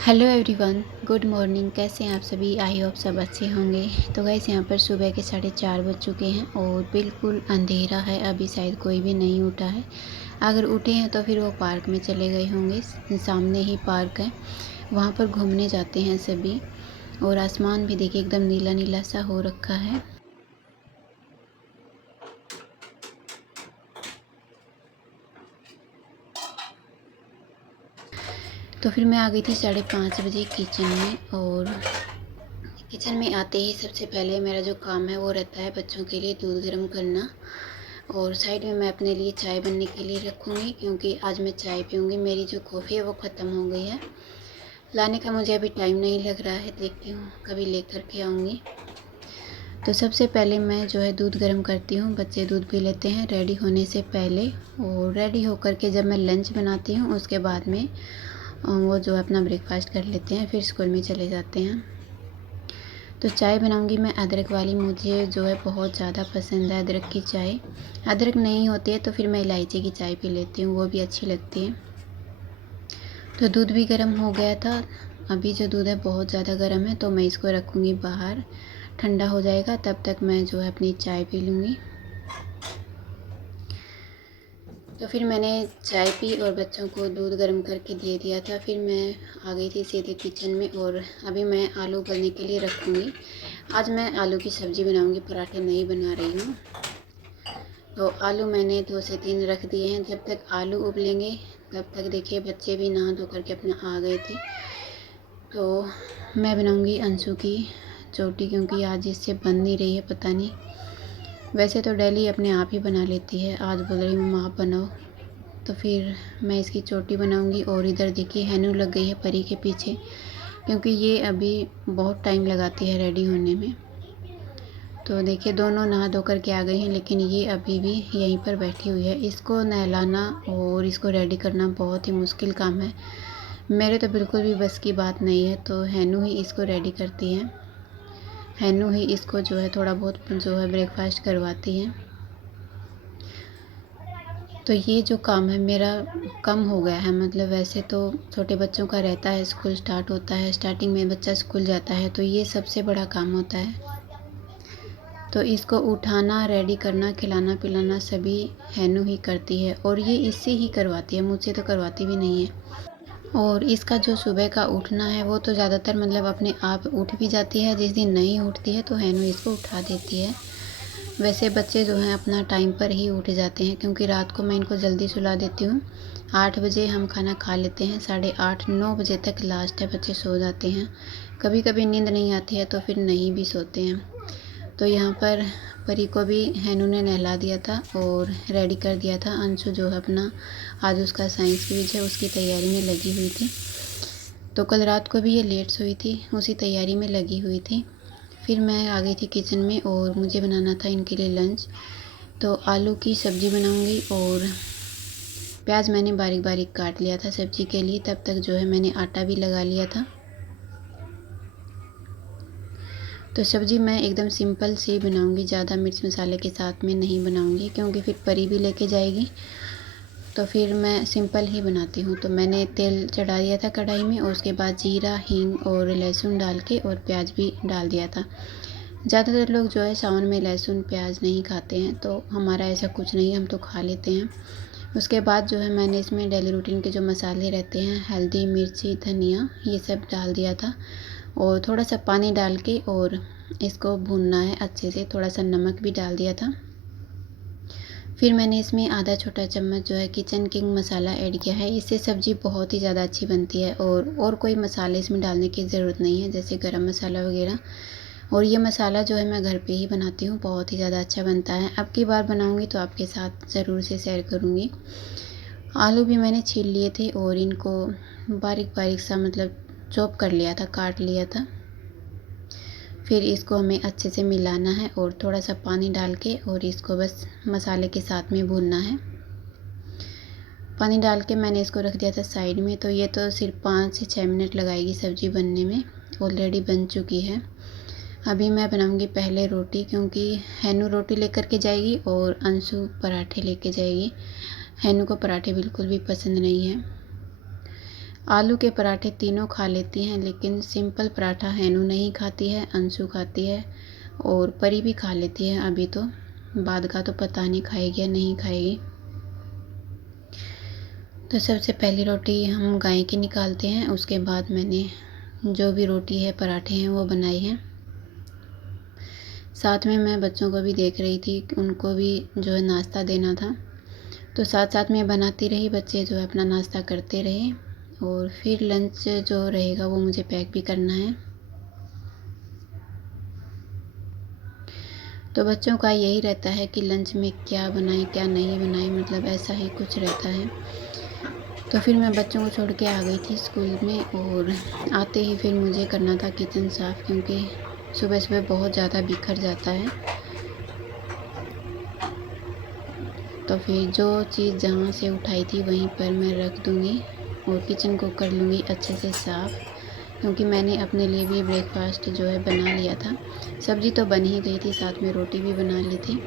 Hello everyone, good morning. कैसे हैं आप सभी? आई होप सब अच्छे होंगे। तो गाइस यहाँ पर सुबह के 4:30 बज चुके हैं और बिल्कुल अंधेरा है। अभी शायद कोई भी नहीं उठा है। अगर उठे हैं तो फिर वो पार्क में चले गए होंगे। सामने ही पार्क है, वहाँ पर घूमने जाते हैं सभी। और आसमान भी देखिए एकदम नीला नीला सा हो रखा है। तो फिर मैं आ गई थी 5:30 बजे किचन में। और किचन में आते ही सबसे पहले मेरा जो काम है वो रहता है बच्चों के लिए दूध गर्म करना। और साइड में मैं अपने लिए चाय बनने के लिए रखूँगी, क्योंकि आज मैं चाय पीऊँगी। मेरी जो कॉफ़ी है वो ख़त्म हो गई है। लाने का मुझे अभी टाइम नहीं लग रहा है, देखती हूँ कभी लेकर के आऊँगी। तो सबसे पहले मैं जो है दूध गर्म करती हूँ। बच्चे दूध पी लेते हैं रेडी होने से पहले। और रेडी होकर के जब मैं लंच बनाती हूँ उसके बाद में वो जो है अपना ब्रेकफास्ट कर लेते हैं, फिर स्कूल में चले जाते हैं। तो चाय बनाऊंगी मैं अदरक वाली। मुझे जो है बहुत ज़्यादा पसंद है अदरक की चाय। अदरक नहीं होती है तो फिर मैं इलायची की चाय पी लेती हूँ, वो भी अच्छी लगती है। तो दूध भी गर्म हो गया था। अभी जो दूध है बहुत ज़्यादा गर्म है, तो मैं इसको रखूँगी बाहर, ठंडा हो जाएगा। तब तक मैं जो है अपनी चाय पी लूँगी। तो फिर मैंने चाय पी और बच्चों को दूध गर्म करके दे दिया था। फिर मैं आ गई थी सीधे किचन में और अभी मैं आलू उबलने के लिए रखूँगी। आज मैं आलू की सब्ज़ी बनाऊँगी, पराठे नहीं बना रही हूँ। तो आलू मैंने 2 से 3 रख दिए हैं। जब तक आलू उबलेंगे तब तक देखिए बच्चे भी नहा धो करके अपना आ गए थे। तो मैं बनाऊँगी अंशु की चोटी, क्योंकि आज इससे बन नहीं रही है, पता नहीं। वैसे तो डेली अपने आप ही बना लेती है, आज बोल रही मम्मा आप बनाओ। तो फिर मैं इसकी चोटी बनाऊँगी। और इधर देखिए हैनू लग गई है परी के पीछे, क्योंकि ये अभी बहुत टाइम लगाती है रेडी होने में। तो देखिए दोनों नहा धो कर के आ गई हैं, लेकिन ये अभी भी यहीं पर बैठी हुई है। इसको नहलाना और इसको रेडी करना बहुत ही मुश्किल काम है। मेरे तो बिल्कुल भी बस की बात नहीं है। तो हैनू ही इसको रेडी करती है। हैनू ही इसको जो है थोड़ा बहुत जो है ब्रेकफास्ट करवाती है। तो ये जो काम है मेरा कम हो गया है। मतलब वैसे तो छोटे बच्चों का रहता है, स्कूल स्टार्ट होता है, स्टार्टिंग में बच्चा स्कूल जाता है, तो ये सबसे बड़ा काम होता है। तो इसको उठाना, रेडी करना, खिलाना पिलाना सभी हैनू ही करती है। और ये इससे ही करवाती है, मुझसे तो करवाती भी नहीं है। और इसका जो सुबह का उठना है वो तो ज़्यादातर मतलब अपने आप उठ भी जाती है। जिस दिन नहीं उठती है तो हैनू इसको उठा देती है। वैसे बच्चे जो हैं अपना टाइम पर ही उठ जाते हैं, क्योंकि रात को मैं इनको जल्दी सुला देती हूँ। 8 बजे हम खाना खा लेते हैं, 8:30 9 बजे तक लास्ट है बच्चे सो जाते हैं। कभी कभी नींद नहीं आती है तो फिर नहीं भी सोते हैं। तो यहाँ पर परी को भी हैनू ने नहला दिया था और रेडी कर दिया था। अंशु जो है अपना आज उसका साइंस क्विज है, उसकी तैयारी में लगी हुई थी। तो कल रात को भी ये लेट सोई थी, उसी तैयारी में लगी हुई थी। फिर मैं आ गई थी किचन में और मुझे बनाना था इनके लिए लंच। तो आलू की सब्ज़ी बनाऊंगी और प्याज मैंने बारीक बारीक काट लिया था सब्ज़ी के लिए। तब तक जो है मैंने आटा भी लगा लिया था। तो सब्ज़ी मैं एकदम सिंपल सी बनाऊंगी, ज़्यादा मिर्च मसाले के साथ में नहीं बनाऊंगी, क्योंकि फिर परी भी लेके जाएगी। तो फिर मैं सिंपल ही बनाती हूँ। तो मैंने तेल चढ़ा दिया था कढ़ाई में और उसके बाद जीरा, हींग और लहसुन डाल के और प्याज भी डाल दिया था। ज़्यादातर लोग जो है सावन में लहसुन प्याज नहीं खाते हैं, तो हमारा ऐसा कुछ नहीं है, हम तो खा लेते हैं। उसके बाद जो है मैंने इसमें डेली रूटीन के जो मसाले रहते हैं, हल्दी, मिर्ची, धनिया, ये सब डाल दिया था। और थोड़ा सा पानी डाल के और इसको भूनना है अच्छे से। थोड़ा सा नमक भी डाल दिया था। फिर मैंने इसमें आधा छोटा चम्मच जो है किचन किंग मसाला ऐड किया है। इससे सब्ज़ी बहुत ही ज़्यादा अच्छी बनती है और कोई मसाले इसमें डालने की ज़रूरत नहीं है, जैसे गरम मसाला वगैरह। और ये मसाला जो है मैं घर पे ही बनाती हूँ, बहुत ही ज़्यादा अच्छा बनता है। अब की बार बनाऊँगी तो आपके साथ ज़रूर से शेयर करूँगी। आलू भी मैंने छील लिए थे और इनको बारीक बारीक सा मतलब चॉप कर लिया था, काट लिया था। फिर इसको हमें अच्छे से मिलाना है और थोड़ा सा पानी डाल के और इसको बस मसाले के साथ में भूनना है। पानी डाल के मैंने इसको रख दिया था साइड में। तो ये तो सिर्फ 5 से 6 मिनट लगाएगी सब्ज़ी बनने में, ऑलरेडी बन चुकी है। अभी मैं बनाऊंगी पहले रोटी, क्योंकि हैनू रोटी लेकर के जाएगी और अंशु पराठे लेके जाएगी। हैनू को पराठे बिल्कुल भी पसंद नहीं है। आलू के पराठे तीनों खा लेती हैं, लेकिन सिंपल पराठा हैनू नहीं खाती है, अंशु खाती है और परी भी खा लेती है अभी तो। बाद का तो पता नहीं खाएगी या नहीं खाएगी। तो सबसे पहली रोटी हम गाय की निकालते हैं, उसके बाद मैंने जो भी रोटी है पराठे हैं वो बनाए हैं। साथ में मैं बच्चों को भी देख रही थी, उनको भी जो है नाश्ता देना था, तो साथ साथ में बनाती रही। बच्चे जो है अपना नाश्ता करते रहे और फिर लंच जो रहेगा वो मुझे पैक भी करना है। तो बच्चों का यही रहता है कि लंच में क्या बनाएं क्या नहीं बनाएं, मतलब ऐसा ही कुछ रहता है। तो फिर मैं बच्चों को छोड़ के आ गई थी स्कूल में और आते ही फिर मुझे करना था किचन साफ़, क्योंकि सुबह सुबह बहुत ज़्यादा बिखर जाता है। तो फिर जो चीज़ जहाँ से उठाई थी वहीं पर मैं रख दूँगी और किचन को कर लूँगी अच्छे से साफ़, क्योंकि मैंने अपने लिए भी ब्रेकफास्ट जो है बना लिया था। सब्ज़ी तो बन ही गई थी, साथ में रोटी भी बना ली थी।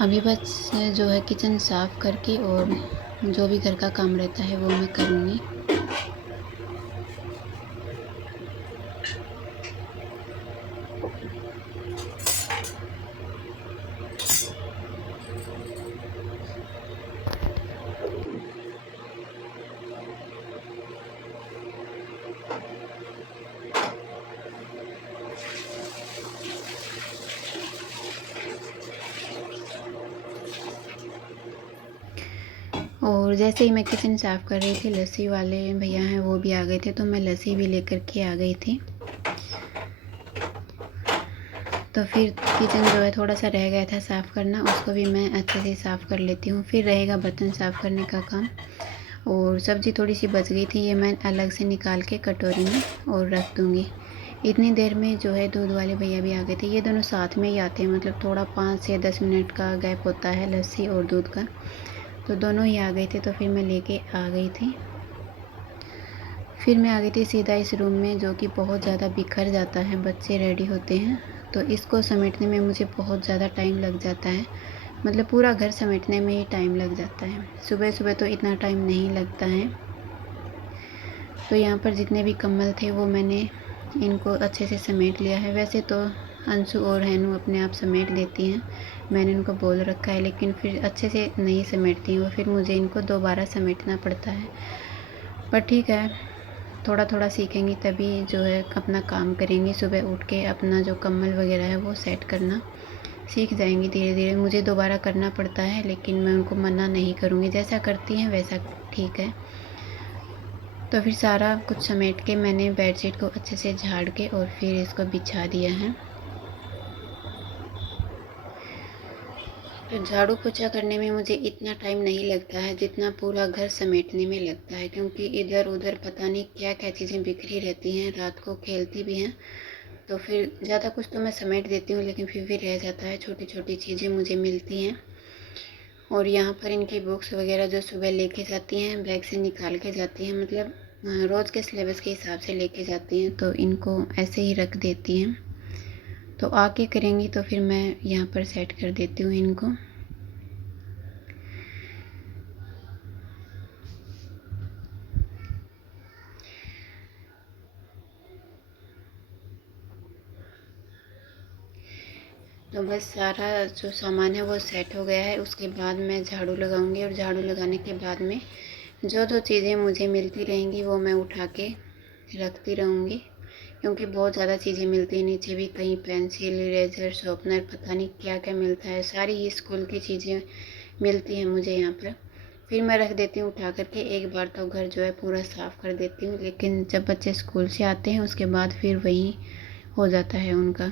अभी बस जो है किचन साफ़ करके और जो भी घर का काम रहता है वो मैं करूँगी। और जैसे ही मैं किचन साफ़ कर रही थी, लस्सी वाले भैया हैं वो भी आ गए थे, तो मैं लस्सी भी लेकर के आ गई थी। तो फिर किचन जो है थोड़ा सा रह गया था साफ़ करना, उसको भी मैं अच्छे से साफ़ कर लेती हूँ। फिर रहेगा बर्तन साफ़ करने का काम। और सब्ज़ी थोड़ी सी बच गई थी, ये मैं अलग से निकाल के कटोरी में और रख दूँगी। इतनी देर में जो है दूध वाले भैया भी आ गए थे। ये दोनों साथ में ही आते हैं, मतलब थोड़ा 5 से 10 मिनट का गैप होता है लस्सी और दूध का। तो दोनों ही आ गए थे, तो फिर मैं लेके आ गई थी। फिर मैं आ गई थी सीधा इस रूम में, जो कि बहुत ज़्यादा बिखर जाता है। बच्चे रेडी होते हैं तो इसको समेटने में मुझे बहुत ज़्यादा टाइम लग जाता है, मतलब पूरा घर समेटने में ही टाइम लग जाता है। सुबह सुबह तो इतना टाइम नहीं लगता है। तो यहाँ पर जितने भी कम्बल थे वो मैंने इनको अच्छे से समेट लिया है। वैसे तो अंशु और हैनू अपने आप समेट देती हैं, मैंने उनको बोल रखा है, लेकिन फिर अच्छे से नहीं समेटती हैं वो, फिर मुझे इनको दोबारा समेटना पड़ता है। पर ठीक है, थोड़ा थोड़ा सीखेंगी तभी जो है अपना काम करेंगी। सुबह उठ के अपना जो कम्बल वगैरह है वो सेट करना सीख जाएंगी धीरे धीरे। मुझे दोबारा करना पड़ता है, लेकिन मैं उनको मना नहीं करूँगी, जैसा करती हैं वैसा ठीक है। तो फिर सारा कुछ समेट के मैंने बेडशीट को अच्छे से झाड़ के और फिर इसको बिछा दिया है। तो झाड़ू पोछा करने में मुझे इतना टाइम नहीं लगता है जितना पूरा घर समेटने में लगता है, क्योंकि इधर उधर पता नहीं क्या क्या चीज़ें बिखरी रहती हैं। रात को खेलती भी हैं, तो फिर ज़्यादा कुछ तो मैं समेट देती हूँ, लेकिन फिर भी रह जाता है। छोटी छोटी चीज़ें मुझे मिलती हैं। और यहाँ पर इनकी बुक्स वगैरह जो सुबह लेके जाती हैं, बैग से निकाल के जाती हैं, मतलब रोज़ के सिलेबस के हिसाब से लेके जाती हैं, तो इनको ऐसे ही रख देती हैं। तो आके करेंगी तो फिर मैं यहाँ पर सेट कर देती हूँ इनको। तो बस सारा जो सामान है वो सेट हो गया है। उसके बाद मैं झाड़ू लगाऊंगी और झाड़ू लगाने के बाद में जो जो चीज़ें मुझे मिलती रहेंगी वो मैं उठा के रखती रहूँगी, क्योंकि बहुत ज़्यादा चीज़ें मिलती हैं। नीचे भी कहीं पेंसिल, इरेजर, शार्पनर, पता नहीं क्या क्या मिलता है। सारी ही स्कूल की चीज़ें मिलती हैं मुझे यहाँ पर। फिर मैं रख देती हूँ उठा करके। एक बार तो घर जो है पूरा साफ़ कर देती हूँ, लेकिन जब बच्चे स्कूल से आते हैं उसके बाद फिर वही हो जाता है उनका।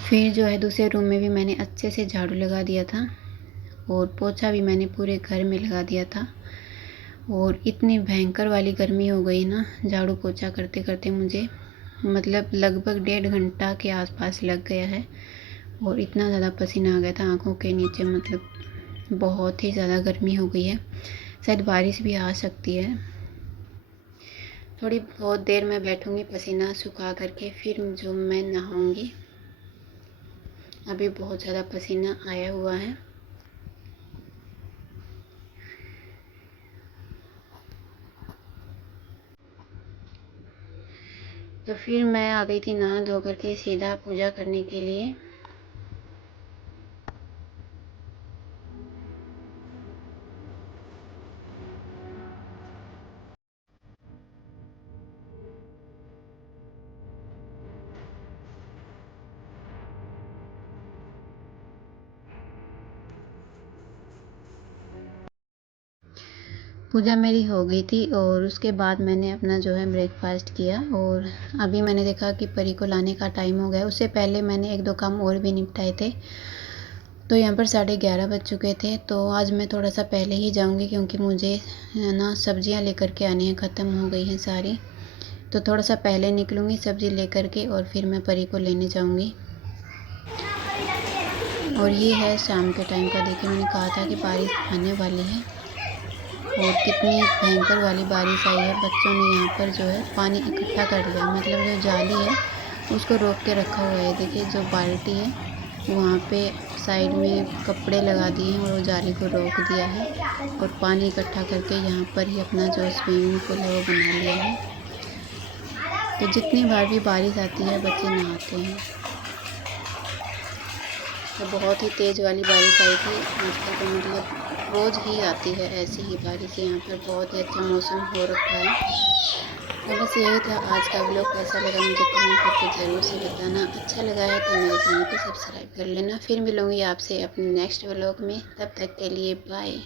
फिर जो है दूसरे रूम में भी मैंने अच्छे से झाड़ू लगा दिया था और पोछा भी मैंने पूरे घर में लगा दिया था। और इतनी भयंकर वाली गर्मी हो गई ना, झाड़ू पोछा करते करते मुझे मतलब लगभग 1.5 घंटा के आसपास लग गया है। और इतना ज़्यादा पसीना आ गया था आँखों के नीचे, मतलब बहुत ही ज़्यादा गर्मी हो गई है। शायद बारिश भी आ सकती है। थोड़ी बहुत देर मैं बैठूँगी पसीना सुखा करके, फिर जो मैं नहाऊँगी। अभी बहुत ज़्यादा पसीना आया हुआ है। तो फिर मैं आ गई थी नहा धो करके सीधा पूजा करने के लिए। पूजा मेरी हो गई थी और उसके बाद मैंने अपना जो है ब्रेकफास्ट किया और अभी मैंने देखा कि परी को लाने का टाइम हो गया। उससे पहले मैंने एक दो काम और भी निपटाए थे। तो यहाँ पर 11:30 बज चुके थे। तो आज मैं थोड़ा सा पहले ही जाऊँगी क्योंकि मुझे ना सब्जियाँ लेकर के आनी है, ख़त्म हो गई हैं सारी। तो थोड़ा सा पहले निकलूँगी सब्ज़ी लेकर के और फिर मैं परी को लेने जाऊँगी। और ये है शाम के टाइम का। देखिए मैंने कहा था कि बारिश आने वाली है और कितनी भयंकर वाली बारिश आई है। बच्चों ने यहाँ पर जो है पानी इकट्ठा कर लिया, मतलब जो जाली है उसको रोक के रखा हुआ है। देखिए जो बाल्टी है वहाँ पे साइड में कपड़े लगा दिए हैं और वो जाली को रोक दिया है और पानी इकट्ठा करके यहाँ पर ही अपना जो स्विमिंग पूल है वो बना लिया है। तो जितनी बार भी बारिश आती है बच्चे नहाते हैं। तो बहुत ही तेज़ वाली बारिश आई थी आजकल, तो मतलब रोज़ ही आती है ऐसी ही बारिश। यहाँ पर बहुत ही अच्छा मौसम हो रखा है। तो बस यही था आज का व्लॉग। कैसा लगा मुझे कमेंट करके ज़रूर से बताना। अच्छा लगा है तो मेरे चैनल को सब्सक्राइब कर लेना। फिर मिलूँगी आपसे अपने नेक्स्ट व्लॉग में, तब तक के लिए बाय।